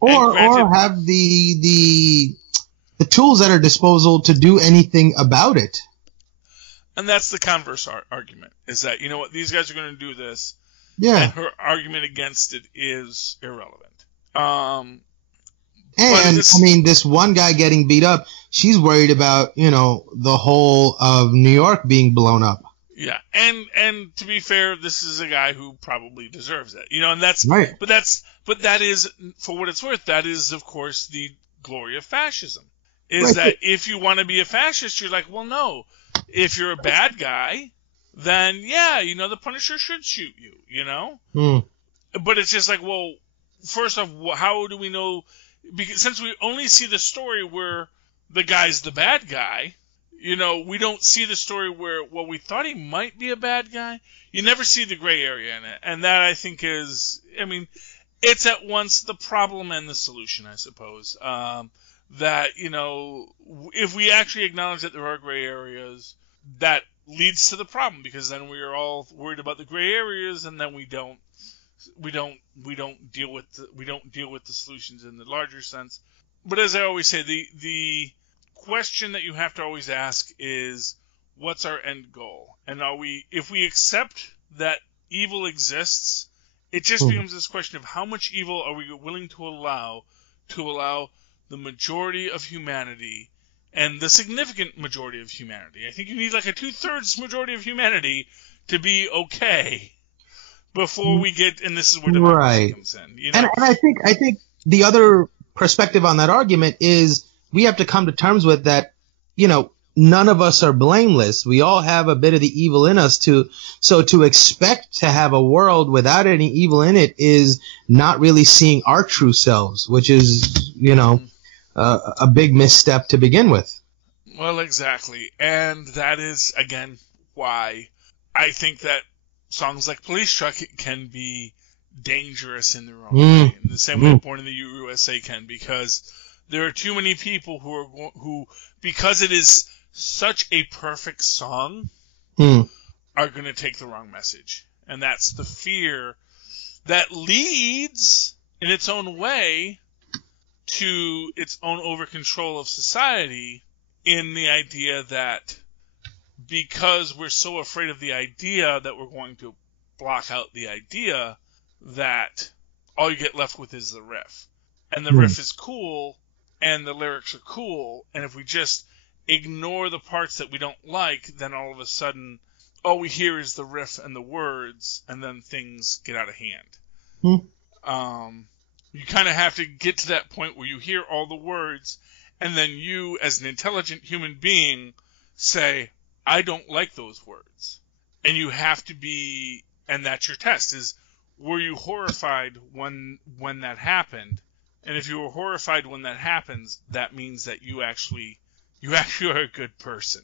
Or have the tools at her disposal to do anything about it. And that's the converse argument, is that, you know what, these guys are going to do this, and her argument against it is irrelevant. This one guy getting beat up, she's worried about, the whole of New York being blown up. Yeah, and to be fair, this is a guy who probably deserves it, and that's right. But that is, for what it's worth, that is of course the glory of fascism. Is right. That if you want to be a fascist, you're like, well, no. If you're a bad guy, then yeah, the Punisher should shoot you, But it's just like, well, first off, how do we know? Because since we only see the story where the guy's the bad guy. We don't see the story where, well, we thought he might be a bad guy. You never see the gray area in it. And that, I think, is, it's at once the problem and the solution, I suppose. That, if we actually acknowledge that there are gray areas, that leads to the problem, because then we are all worried about the gray areas, and then we don't deal with the solutions in the larger sense. But as I always say, the question that you have to always ask is, what's our end goal? And if we accept that evil exists, it just becomes this question of how much evil are we willing to allow the majority of humanity, and the significant majority of humanity. I think you need like a 2/3 majority of humanity to be okay before we get, and this is where democracy comes in. And I think the other perspective on that argument is, we have to come to terms with that, none of us are blameless. We all have a bit of the evil in us so to expect to have a world without any evil in it is not really seeing our true selves, which is, a big misstep to begin with. Well, exactly. And that is, again, why I think that songs like Police Truck can be dangerous in their own way. In the same way Born in the USA can, because there are too many people who, because it is such a perfect song, are going to take the wrong message. And that's the fear that leads, in its own way, to its own over-control of society, in the idea that because we're so afraid of the idea that we're going to block out the idea, that all you get left with is the riff. And the riff is cool, and the lyrics are cool, and if we just ignore the parts that we don't like, then all of a sudden, all we hear is the riff and the words, and then things get out of hand. You kind of have to get to that point where you hear all the words, and then you, as an intelligent human being, say, I don't like those words. And you have to be, and that's your test, is, were you horrified when that happened? And if you were horrified when that happens, that means that you actually are a good person.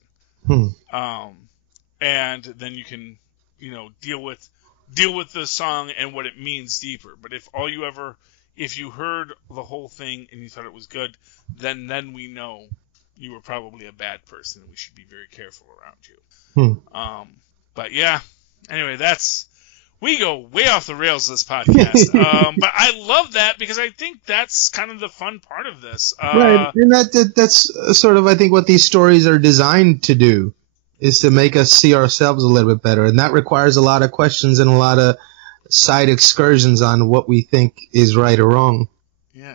And then you can deal with the song and what it means deeper. But if you heard the whole thing and you thought it was good, then we know you were probably a bad person and we should be very careful around you. But yeah, anyway, we go way off the rails this podcast. But I love that because I think that's kind of the fun part of this. Right, and that's sort of, I think, what these stories are designed to do, is to make us see ourselves a little bit better. And that requires a lot of questions and a lot of side excursions on what we think is right or wrong. Yeah,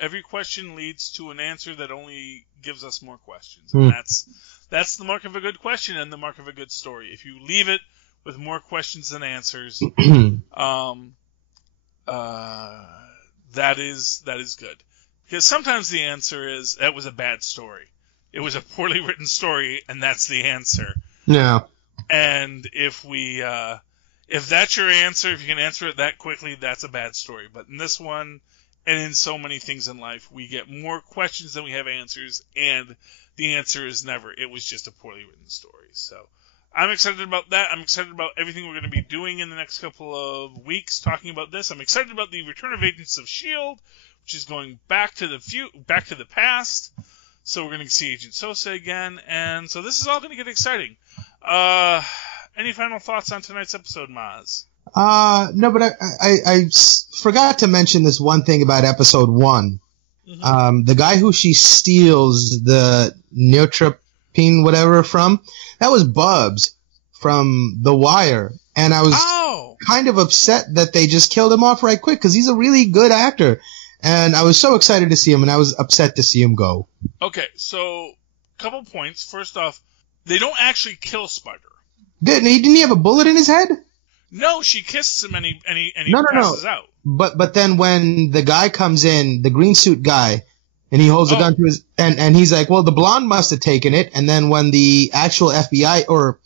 every question leads to an answer that only gives us more questions. And that's the mark of a good question and the mark of a good story. If you leave it with more questions than answers, that is good. Because sometimes the answer is, that was a bad story. It was a poorly written story, and that's the answer. Yeah. And if that's your answer, if you can answer it that quickly, that's a bad story. But in this one, and in so many things in life, we get more questions than we have answers, and the answer is never, it was just a poorly written story. So I'm excited about that. I'm excited about everything we're going to be doing in the next couple of weeks talking about this. I'm excited about the return of Agents of S.H.I.E.L.D., which is going back to the past. So we're going to see Agent Sosa again, and so this is all going to get exciting. Any final thoughts on tonight's episode, Mozz? No, but I forgot to mention this one thing about episode 1. Mm-hmm. The guy who she steals the neotropine whatever from, that was Bubs from The Wire, and I was kind of upset that they just killed him off right quick, because he's a really good actor. And I was so excited to see him, and I was upset to see him go. Okay, so couple points. First off, they don't actually kill Spider. Didn't he have a bullet in his head? No, she kisses him and he passes out. But then when the guy comes in, the green suit guy, and he holds a gun to his and he's like, well, the blonde must have taken it. And then when the actual FBI or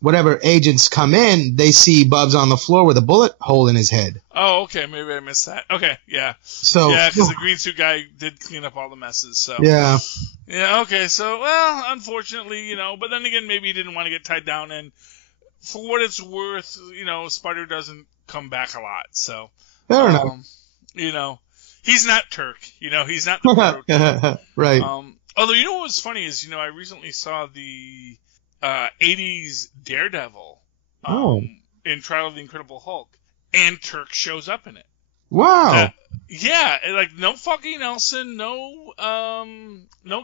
whatever agents come in, they see Bubs on the floor with a bullet hole in his head. Oh, okay. Maybe I missed that. Okay, yeah. So yeah, because the green suit guy did clean up all the messes. So yeah. Yeah. Okay. So well, unfortunately, but then again, maybe he didn't want to get tied down, and for what it's worth, Spider doesn't come back a lot. So fair enough. He's not Turk. He's not the Turk. Right. Although what was funny is I recently saw the 80s Daredevil in Trial of the Incredible Hulk, and Turk shows up in it. Wow. Yeah, no fucking Nelson, no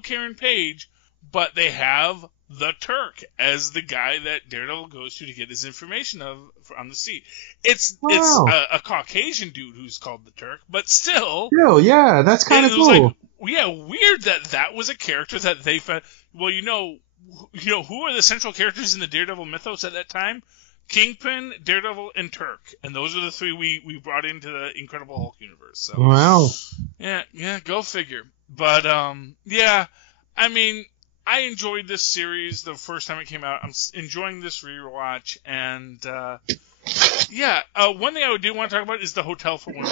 Karen Page, but they have the Turk as the guy that Daredevil goes to get his information on the sea. It's a Caucasian dude who's called the Turk, but still. Yeah, that's kind of cool. Weird that was a character that they found. Well, who are the central characters in the Daredevil mythos at that time? Kingpin, Daredevil, and Turk. And those are the three we brought into the Incredible Hulk universe. So, wow. Yeah, go figure. But, yeah, I mean, I enjoyed this series the first time it came out. I'm enjoying this rewatch. And, yeah, one thing I do want to talk about is the Hotel for Women,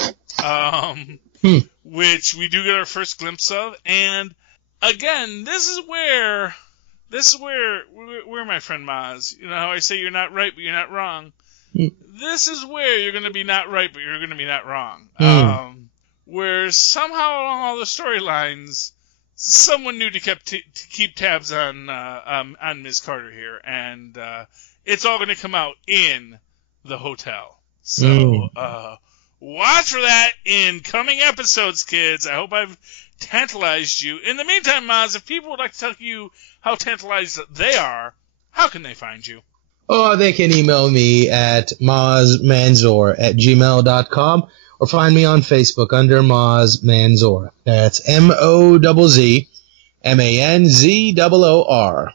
which we do get our first glimpse of. And, again, this is where my friend Mozz, how I say you're not right, but you're not wrong. This is where you're going to be not right, but you're going to be not wrong. Where somehow along all the storylines, someone knew to keep tabs on Ms. Carter here, and it's all going to come out in the hotel. So watch for that in coming episodes, kids. I hope I've tantalized you. In the meantime, Mozz, if people would like to tell you how tantalized they are, how can they find you? Oh, they can email me at mozzmanzor@gmail.com or find me on Facebook under Mozz Manzor. That's MOZZMANZOOR.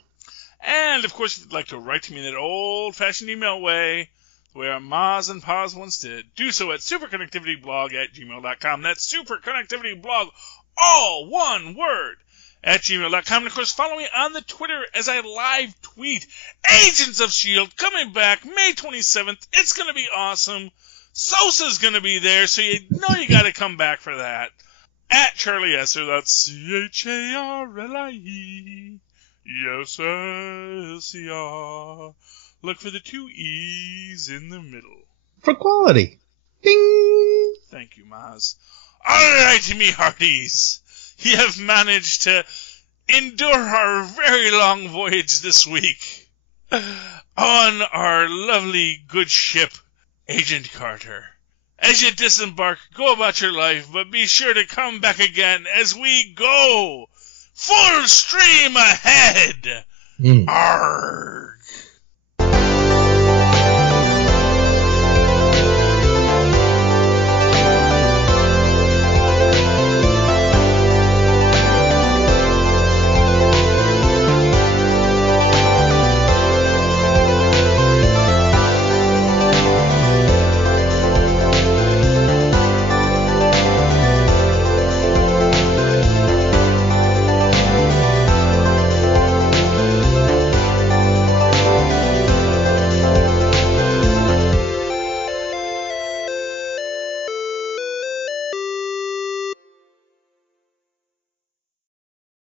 And, of course, if you'd like to write to me in that old-fashioned email way, where Mozz and Paz once did, do so at superconnectivityblog@gmail.com. That's superconnectivityblog, all one word, at gmail.com. And, of course, follow me on the Twitter as I live tweet Agents of S.H.I.E.L.D. coming back May 27th. It's going to be awesome. Sosa's going to be there, so you got to come back for that. At Charlie Esser, that's CHARLIE, yes, SCR. Look for the 2 E's in the middle. For quality. Ding! Thank you, Mozz. All right, me hearties. You have managed to endure our very long voyage this week on our lovely good ship, Agent Carter. As you disembark, go about your life, but be sure to come back again as we go full stream ahead. Arrgh.